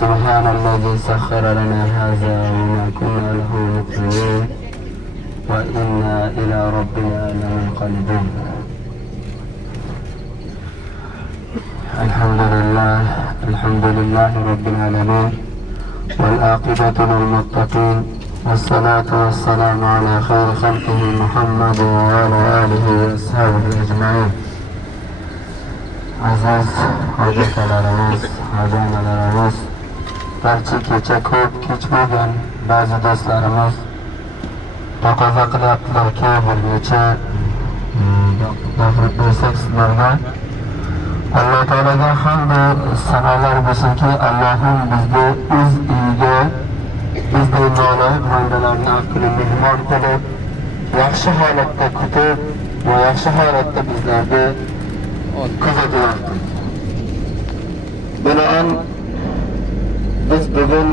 سبحان الذي سخر لنا هذا وما كنا له مقرنين وإنا إلى ربنا لمنقلبون. الحمد لله رب العالمين والعاقبة للمتقين والصلاة والسلام على خير خلقه محمد وعلى آله وأصحابه أجمعين. Aziz hojilarimiz, xo'jayinlarimiz, barcha kecha ko'p kech bo'lgan ba'zi do'stlarimiz taqozo qilyaptilarki bir necha gapirib bersak sizlarga. Alloh taolaga hamdu sanolar bo'lsinki, Allohim bizni o'z uyiga bizday noloyiq bandalarni aqli mehmon qilib, yaxshi holatda kutib va yaxshi holatda bizlarni kuzatyapti. Binoan biz bugun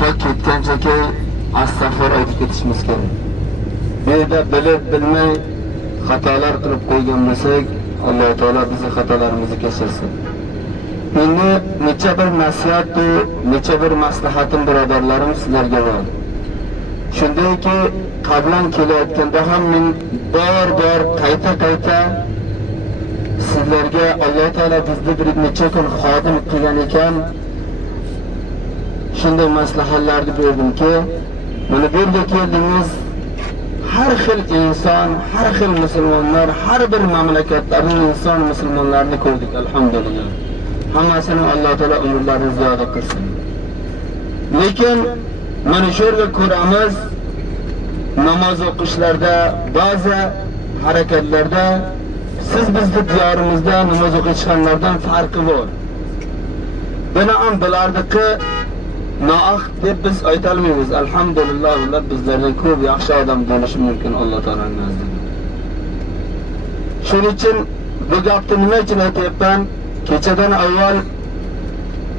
tok ketganchaki astag'fir aytib ketishimiz kerak. Bu yerda bilib bilmay xatolar qilib qo'ygan bo'lsak, Alloh taolo bizni xatolarimizni kechirsin. Endi necha bir nasihat va necha bir maslahatim birodarlarim sizlarga bor. Shundayki, qablan kelayotganda ham men bor qayta sizlarga Alloh taolo bizni bir necha kun xodim qilgan ekan, shunday maslahatlarni berdimki, mana bu yerga keldingiz, har xil inson, har xil musulmonlar, har bir mamlakatlarning inson musulmonlarini ko'rdik, alhamdulillah. Hammasini Alloh taolo umrlarini ziyoda qilsin. Lekin mana shu yerda ko'ramiz, namoz o'qishlarda, ba'zi harakatlarda siz bizni diyorimizda namoz o'qiyotganlardan farqi bor. Binoan bularniki nohaq deb biz aytolmaymiz. Alhamdulillah, ular bizlardan ko'p yaxshi odam bo'lishi mumkin Alloh taolaning nazdida. Shuning uchun bu gapni nima uchun aytyapman? Kechadan avval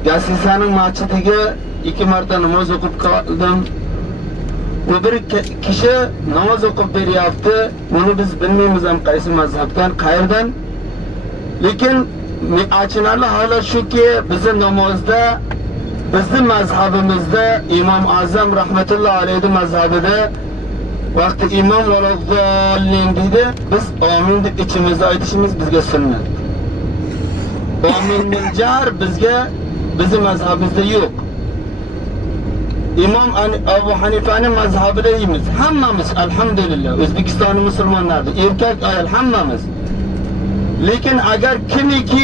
Gasisaning masjidiga 2 marta namoz o'qib qoldim. Bu bir kishi namoz o'qib beryapti. Buni biz bilmaymiz ham qaysi mazhabdan, qayerdan. Lekin achinarli holat shuki, bizning namozda, bizning mazhabimizda Imom Azam rahmatullohi alayhi mazhabida vaqti imom valozzolin deydi, biz amin deb ichimizda aytishimiz bizga sunnat. Amin bil jar bizga bizning mazhabimizda yo'q. İmam Abu Hanifa'nın mazhabidaymiz. Hammamiz alhamdulillah O'zbekiston musulmonlari, erkak ayol hammamiz. Lekin agar kimiki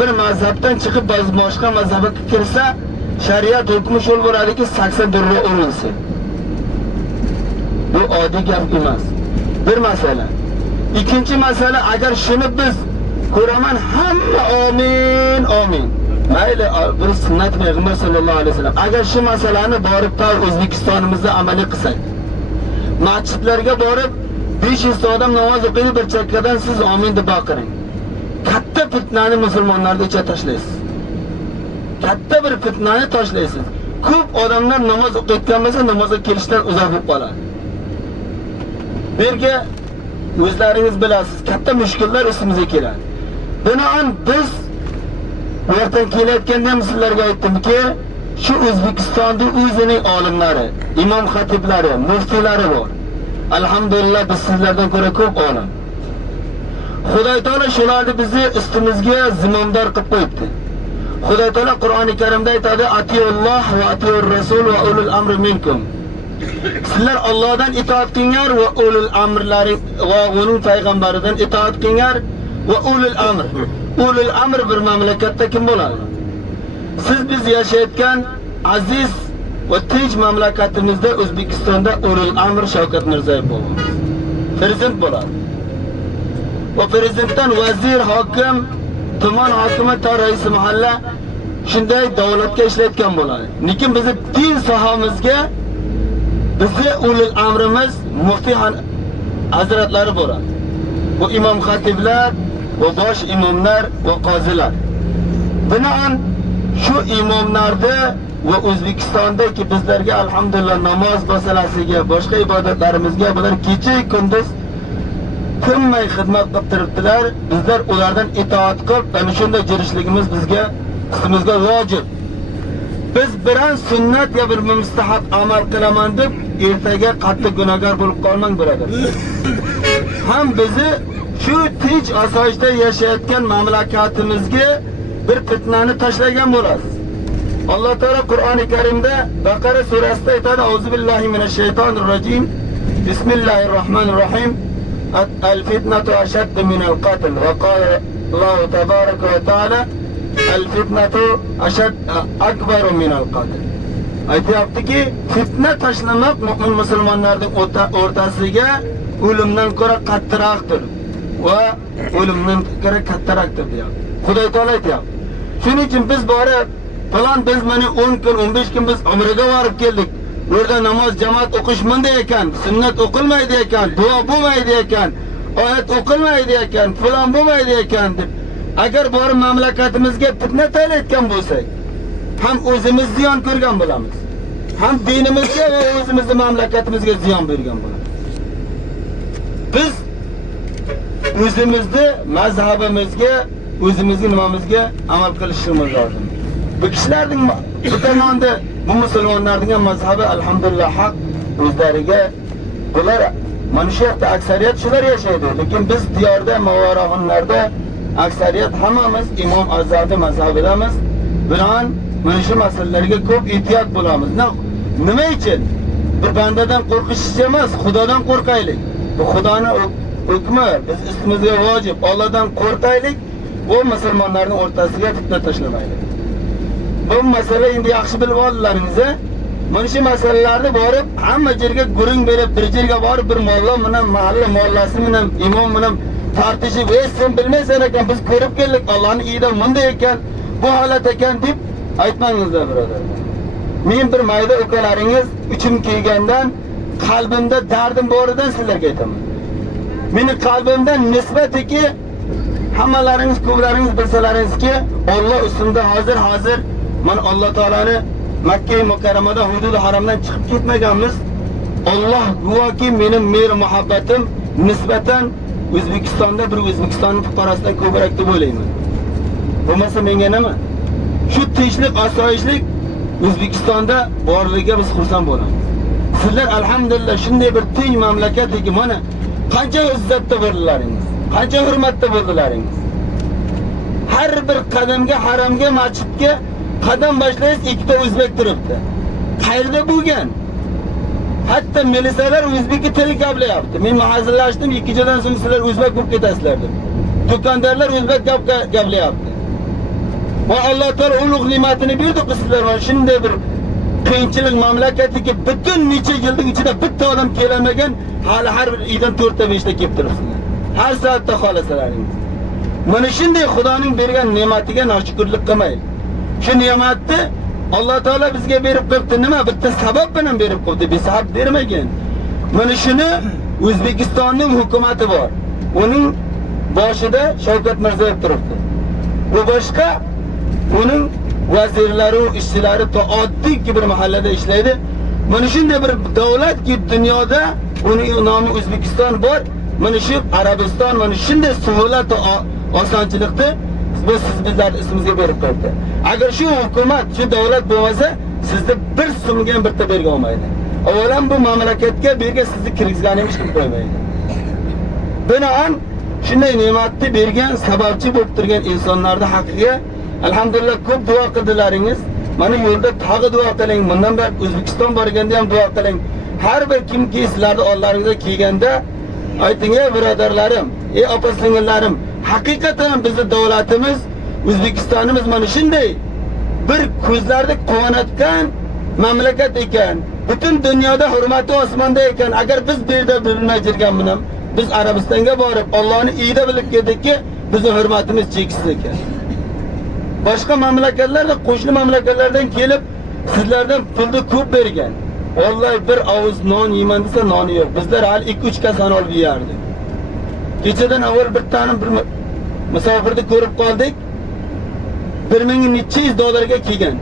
bir mazhabdan chiqib boshqa mazhabga kirsa, shariat hukmi shul bo'ladiki 80 durra urilsin. Bu oddiy gap emas. Bir masala. Ikkinchi masala, agar shuni biz ko'raman hamma amin. Mayli, bir sunnat Payg'ambar sallallohu alayhi vasallam. Agar shu masalani borib O'zbekistonimizda amaliy qilsak, masjidlarga borib 500 odam namoz o'qiydi, bir chakkadan siz amin deb baqiring. Katta fitnani musulmonlarga ichga tashlaysiz. Katta bir fitnani tashlaysiz. Ko'p odamlar namoz o'qiyotgan bo'lsa, namozga kelishdan uzoq bo'lib qoladi. Bu yerga o'zlaringiz bilasiz, katta mushkullar ustimizga keladi. Binoan biz Ulardan kelayotganda ham sizlarga aytdimki, shu O'zbekistonda o'zining olimlari, imom xatiblari, muftiylari bor. Alhamdulillah, biz sizlardan ko'ra ko'p olim. Xudo taolo shularni bizni ustimizga zimomdor qilib qo'yibdi. Xudo taolo Qur'oni Karimda aytadi: "Atiyulloh va atiyur rasul va ulul amri minkum." Sizlar Allohdan itoat qilinglar va ulul amrlari va uning payg'ambaridan itoat qilinglar va ulul amr. Ulul amr bir mamlakatda kim bo'ladi? Siz biz yashayotgan aziz va tinch mamlakatimizda O'zbekistonda ulul amr Shavkat Mirziyoyev bo'ladi. Prezident bo'ladi. Va prezidentdan vazir, hokim, tuman hokimi, rais mahalla shunday davlatga ishlayotgan bo'ladi. Lekin bizni din sohamizga bizni ulul amrimiz muftiy hazratlari bo'ladi. Bu imom xatiblar va bosh imomlar va qozilar. Binoan shu imomlarni va O'zbekistondagi bizlarga alhamdulillah namoz masalasiga, boshqa ibodatlarimizga bular kecha kunduz tinmay xizmat qilib turibdilar. Bizlar ulardan itoat qilib, ana shunday jirishligimiz bizga ustimizga vojib. biz biron sunnat ya bir mustahab amal qilaman deb ertaga qattiq gunohkor bo'lib qolmang birodar. Ham bizni shu tinch osoyishta yashayotgan mamlakatimizga bir fitnani tashlagan bo'lasiz. Alloh taolo Qur'oni Karimda Baqara surasida aytadi: "Auzubillahi minashshaytonirrojim. Bismillahirrohmanirrohim. Al-fitnatu ashaddu minal qatl." Va qala Alloh tabaraka va taala: "Al-fitnatu akbaru minal qatl." Aytayaptiki, fitna tashlamoq mu'min musulmonlarning o'rtasiga o'limdan ko'ra qattiqroqdir va o'limdan ko'ra kattaroqdir deyapti. Xudo taolo aytayapti. Shuning uchun biz borib, falan biz mana 10 kun, 15 kun biz umraga borib keldik. Bu yerda namoz jamoat o'qish bunday ekan, sunnat o'qilmaydi ekan, duo bo'lmaydi ekan, oyat o'qilmaydi ekan, falan bo'lmaydi ekan deb agar borib mamlakatimizga fitna taylayotgan bo'lsak, ham o'zimiz ziyon ko'rgan bo'lamiz. Ham dinimizga va o'zimizning mamlakatimizga ziyon bergan bo'lamiz. Biz o'zimizni mazhabimizga, o'zimizning nimamizga amal qilishimiz lozim. Bu kishilarning bu tomonda bu musulmonlarning mazhabi alhamdulillah haq o'zlariga bular mana shu yerda aksariyat shular yashaydi. Lekin biz diyorda, mavarahonlarda aksariyat hammamiz Imom Azadi mazhabidamiz. Bilan mana shu masalalarga ko'p ehtiyot bo'lamiz. Nima uchun? Bir bandadan qo'rqish emas, Xudodan qo'rqaylik. Bu Xudoning hukmi, biz ustimizga vojib. Allohdan qo'rqaylik, bu musulmonlarning o'rtasiga fitna tashlamaylik. Bu masala endi yaxshi bilib oldingiz. Mana shu masalalarni borib, hamma yerga guring berib, bir yerga borib, bir molla bilan mahalla mollasi bilan, imom bilan tartishib, sen bilmaysan ekan, biz ko'rib keldik, Allohning uyida bunday ekan, bu holat ekan deb aytmangizlar birodar. Men bir mayda ukalaringiz uchim kelgandan qalbimda dardim boridan sizlarga aytaman. Meni qalbimdan nisbatiki hammalaringiz ko'plaringiz bilsalaringizki, Alloh ustimda hozir men Alloh taolani Makka mukarramada hududi haramdan chiqib ketmaganmiz. Alloh guvohki mening mehr muhabbatim nisbatan O'zbekistonda bir O'zbekistonning fuqarosidan ko'proq deb o'ylayman. Bo'lmasa menga nima? Shu tinchlik, osoyishlik O'zbekistonda borligiga biz xursand bo'lamiz. Sizlar alhamdulillah shunday bir tinch mamlakatdagi mana qancha izzatda bo'ldilaringiz, qancha hurmatda bo'ldilaringiz. Har bir qadamga, haramga, masjidga qadam bashlaysiz ikkita o'zbek turibdi. Qayerda bo'lgan? Hatto milisalar o'zbek tili gaplayapti. Men mahallashdim, 2 yildan so'ng sizlar o'zbek bo'lib ketasizlar deb. Do'kondarlar o'zbek gaplayapti. Va Alloh taolo ulug' ne'matini berdi sizlar mana shunday bir qiyinchilik mamlakatiga butun necha yilning ichida bitta odam kelamagan, hali har bir uydan 4 ta 5 ta kelib turibsizlar. Har soatda xolasalaringiz. Mana shunday Xudoning bergan ne'matiga noshukrlik qilmaylik. Shu ne'matni Alloh taolo bizga berib qo'yibdi. Nima? Bitta sabab bilan berib qo'yibdi, besabab bermagan. Mana shuni O'zbekistonning hukumatı bor. Uning boshida Shavkat Mirziyoyev turibdi. Bu boshqa uning vazirlari, ishchilari to oddiy bir mahallada ishlaydi. Mana shunday bir davlatki dunyoda uning nomi O'zbekiston bor. Mana shu Arabiston mana shunday suhlat va osonchilikni bizlar ismimizga berib qo'ydi. Agar shu hukumat, shu davlat bo'lmasa, sizni bir so'mga ham bitta berga olmaydi. Avvalan bu mamlakatga berga sizni kirgizganingiz qilib qo'ymaydi. Binoan shunday ne'matni bergan, sababchi bo'lib turgan insonlarning haqqiga alhamdulillah ko'p duo qildilaringiz. Mana yo'lda tag'i duo qiling. Bundan beri O'zbekiston borganda ham duo qiling. Har bir kimki sizlarning ollaringizga kelganda ayting, ey birodarlarim, ey opa-singillarim, haqiqatan bizning davlatimiz, O'zbekistonimiz mana shunday bir ko'zlarda quvonatgan mamlakat ekan. Butun dunyoda hurmati osmonda ekan. Agar biz bu yerda bilmay jirganmiz, biz Arabistonga borib Allohning uyida bilib keldikki, bizning hurmatimiz cheksiz ekan. Boshqa mamlakatlarda, qo'shni mamlakatlardan kelib sizlardan pulni ko'p bergan. Vallahi bir og'iz non yeyman desa noni yo'q. Bizlar hali 2-3 kasan olib yerdik. Kechadan avval bir tane bir musofirni ko'rib qoldik. 1200 dollarga kelgan.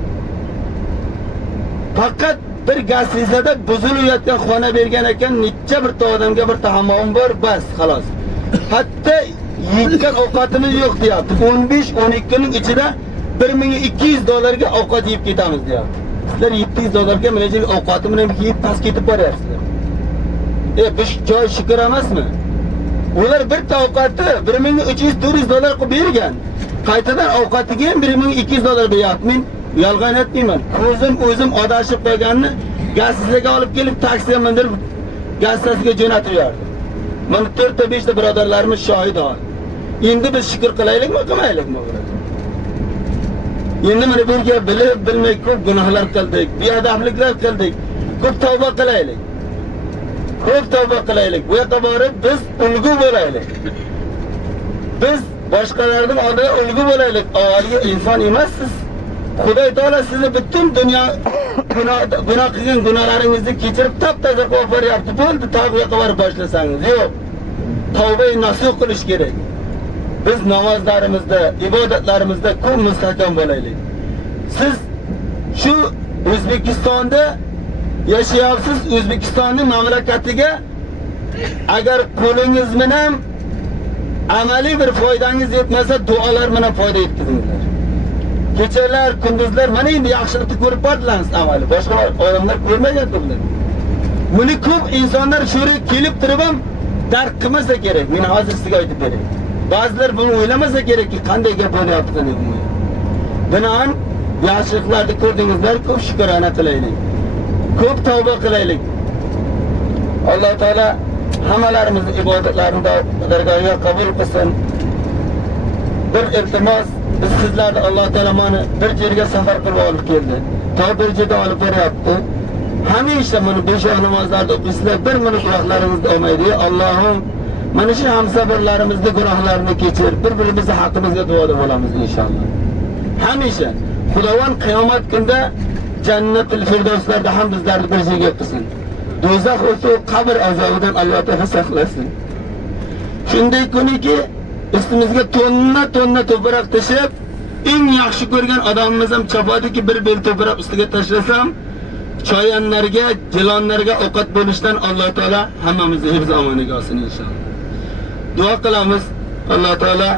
Faqat bir gazsizada buzilayotgan xona bergan ekan, necha bir odamga bir hammom bor, bas, xolos. Hatto yeygan ovqatimiz yo'q deyapti. 15-12 kunning ichida $1200 ovqat yeyib ketamiz deyapti. Sizlar $700 ga minajak ovqatni bilan yeyib past ketib boryapsizlar. Bu joy shukr emasmi? Ular bir ovqatni $1300-400 qilib bergan. Qaytadan ovqatiga ham $1200 beryapti. Men yolg'on aytmayman. O'zim adashib qo'yganni gazsizlarga olib kelib taksiga mindirib gaz stasiyaga jo'natib yubordi. Mana 4-5 ta birodarlarimiz shohid hol. Endi biz shukr qilaylikmi, qilmaylikmi? Endi mana bu yerga bilib bilmay ko'p gunohlar qildik, beadabliklar qildik. Ko'p tavba qilaylik. Ko'p tavba qilaylik. Bu yerga borib biz ulgu bo'laylik. Biz boshqalarning oldida ulgu bo'laylik. Avvaliga inson emassiz. Xudo taolo sizni butun dunyo gunoh qilgan gunohlaringizni kechirib top-toza qilib beryapti. Bo'ldi, tavba qilib boshlasangiz. Yo'q. Tavba-i nasuh qilish kerak. Biz namozlarimizda, ibodatlarimizda ko'p mustahkam bo'laylik. Siz shu O'zbekistonda yashayapsiz, O'zbekistonning mamlakatiga agar qo'lingiz bilan amaliy bir foydangiz yetmasa, duolar bilan foyda yetkazinglar. Kechalar, kunduzlar mana endi yaxshilikni ko'rib bordilar amali. Boshqa odamlar ko'rmagan bular. Buni ko'p insonlar shuri kelib turib ham dark qilmasa kerak. Men hozir sizga aytib beraman. Ba'zilar buni o'ylamasa kerakki, qanday gap bo'lyapti deb. Binoan yaxshiliklarni ko'rdingizlar, ko'p shukrona qilaylik. Ko'p tavba qilaylik. Alloh taolo hammalarimizni ibodatlarini dargohiga qabul qilsin. Bir iltimos, biz sizlarni Alloh taolo mana bir yerga safar qilib olib keldi. To bir yerga olib boryapti. Hamisha mana besh vaqt namozlarda o'qiysizlar, bir minut vaqtlaringizni olmaydi. Allohim mana shu hamsafarlarimizni gunohlarini kechir, bir-birimizni haqqimizga duoda bo'lamiz inshaalloh. Hamisha Xudovan qiyomat kunida Jannatul Firdavslarda ham bizlarni bir joyga qilsin. Do'zax o'ti qabr azobidan Alloh taolo saqlasin. Shunday kuniki ustimizga tonna to'proq tashib, eng yaxshi ko'rgan odamimiz ham chopodiki bir bel to'proq ustiga tashlasam, choyanlarga, jilonlarga ovqat bo'lishdan Alloh taolo hammamizni hifz omoniga olsin inshaalloh. Duo qilamiz. Alloh taolo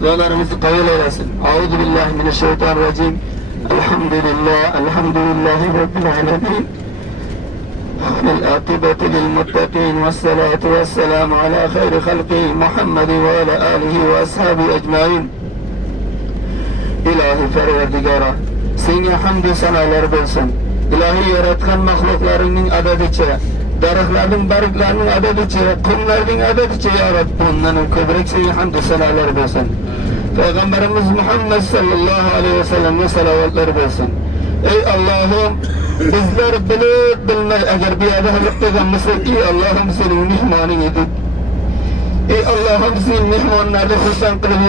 duolarimizni qabul qilsin. A'udhu billahi minash shaytonir rojim. Alhamdulillahi rabbil alamin. العاقبة للمتقين والصلاة والسلام على خير خلقه محمد وعلى آله وأصحابه أجمعين. İlahi Perverdigara, Senga hamd sanolar bo'lsin. İlahi yaratgan mahluqlaringning adadicha, daraxtlarning barglarining adadicha, qumlarning adadicha ya Rabb, bundan ko'proq Senga hamd sanolar bo'lsin. Payg'ambarimiz Muhammad sallallohu alayhi vasallamga salovatlar bo'lsin. Ey Allah'ım, bizler bilib bilmay agar beadablik qilganmisak, ey Allah'ım sening mehmoning edik. Ey Allah'ım sening mehmonlarni xursand qilib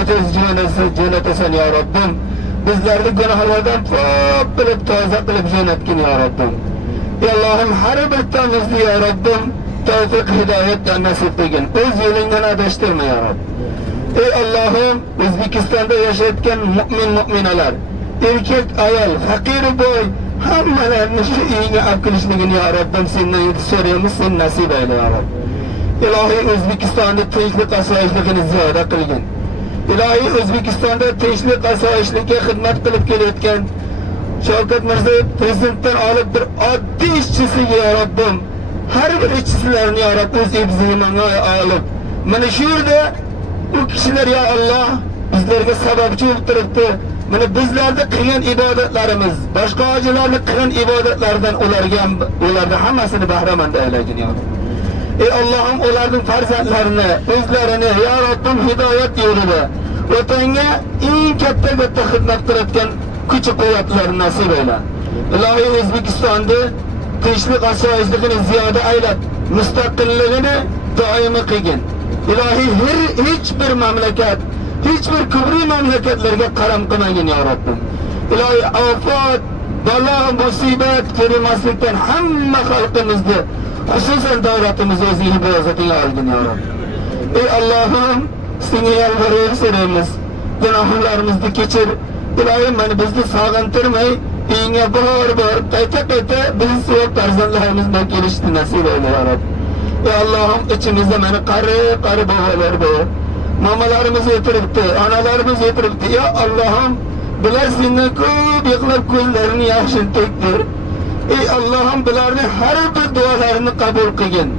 jo'natasan ya Rabbim. Bizlarni gunohlardan pok qilib toza qilib jo'natgin ya Rabbim. Ey Allah'ım har bir tanamizni ya Rabbim tavfiq hidoyatdan nasib qilgin. O'z yo'lingdan adashtirma ya Rabb. Ey Allah'ım, O'zbekistonda yashayotgan mu'minalar, erkek, ayol, fakir boy, hammalarni shu uyga olib kelishligini ya Rabbim sendan so'raymiz, sen nasib eyle ya Rabb. İlahi O'zbekistonda tinchlik osoyishligini ziyoda qilgin. İlahi O'zbekistonda tinchlik osoyishlikka xizmat qilib kelayotgan Shavkat Mirziyoyev prezidentdan olib bir oddiy ishchisiga ya Rabbim, har bir ishchilarni ya Rabb o'z ibzimanga olib, mana shu yerda u kishilar ya Allah bizlarga sababchi bo'lib turibdi. Mana bizlarda qilgan ibodatlarimiz, boshqa hojilarni qilgan ibodatlardan ularga hammasini bahramand aylagin ya Rabb. Ey Allohim, ularning farzandlarini, o'zlarini ya Rabbim hidoyat yo'lida vatanga eng katta xizmat qilayotgan kuch-quvvatlarni nasib eyle. Ilohi O'zbekistonda tinchlik osoyishligini ziyoda aylab, mustaqilligini doimiy qilgin. Ilohi hech bir mamlakat, hiçbir kubri mamlakatlarga qaram qilmagin ya Rabbim. İlahi afat, balo, musibat kelmaslikdan hamma xalqimizni, xususan davlatimizni o'z hifozatiga olgin ya Rabb. Ey Allohim, senga yalvarib so'raymiz, gunohlarimizni kechir. Ilohim, mana bizni sog'intirmay, uyingga bor qayta biz va farzandlarimiz bilan kelishni nasib eyle ya Rabb. Ey Allohim, ichimizda mana qari bobolar bor. Mamalarimiz yetiribdi, analarimiz yetiribdi. Ya Allah'ım, Bular senden ko'p yig'lab ko'zlarini yoshini to'kdi. Ey Allohim, bularning har bir duolarini qabul qilgin.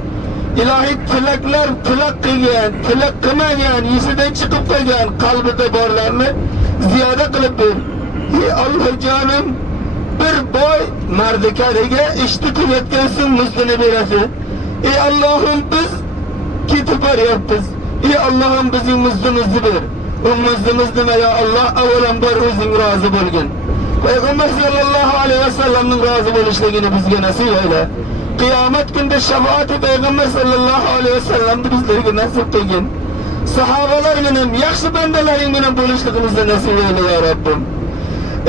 İlahi tilaklar tilak qilgan, tilak qilmagan, yesidan chiqib qolgan qalbida borlarni ziyoda qilib ber. Ey Alloh jonim, bir boy mardikariga ishni tugatgansin, muzdini berasiz. Ey Allohim, biz ketib boryapmiz. Ey Allohim, bizning muzdimizni ber. O muzdimiz nima ya Allah? Avvalambor o'zing rozi bo'lgin. Payg'ambar sallallohu alayhi vasallamning rozi bo'lishligini bizga nasib eyle. Kıyamet günde şefaati Peygamber sallallahu aleyhi ve sellem'de bizlerge nasip qilgin. Sahabalar bilan, yaxshi bandalaring bilan bo'lishligimizni nasib eyle ya Rabbim.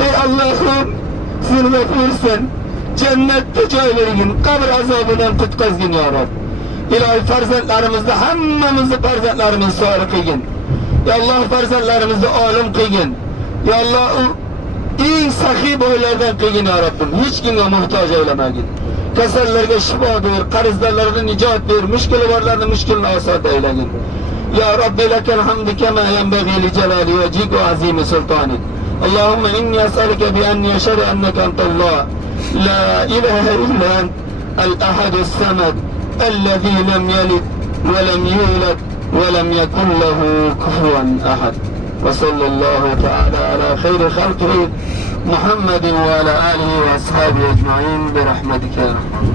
Ey Allah'ım, sen g'afursan, cennette joy bergin, qabr azobidan qutqazgin ya Rabb. İlahi farzandlarimizni, hammamizni farzandlarimizni solih qilgin. Ya Allah, farzandlarimizni olim qilgin. Ya Allah, eng saxiy boylardan qilgin ya Rabbim. Hech kimga muhtoj aylamagin. Kasallarga shifo ber, qarzdorlarga nijot ber, mushkuli borlarni mushkulini oson aylagin. Ya Rabbi, lakal hamdu kama yanbaghi li jalali wajhik wa azimi sultanik. Allahumma inni as'aluka bi anni ashhadu annaka antallah, la ilaha illa ant, al-ahad as-samad, alladhi lam yalid wa lam yulad wa lam yakun lahu kufuwan ahad. Ve sallallahu ta'ala ala khayri khalqihi Muhammedin ve ala alihi ve ashabihi ecmaîn bi rahmetike ya Rahman.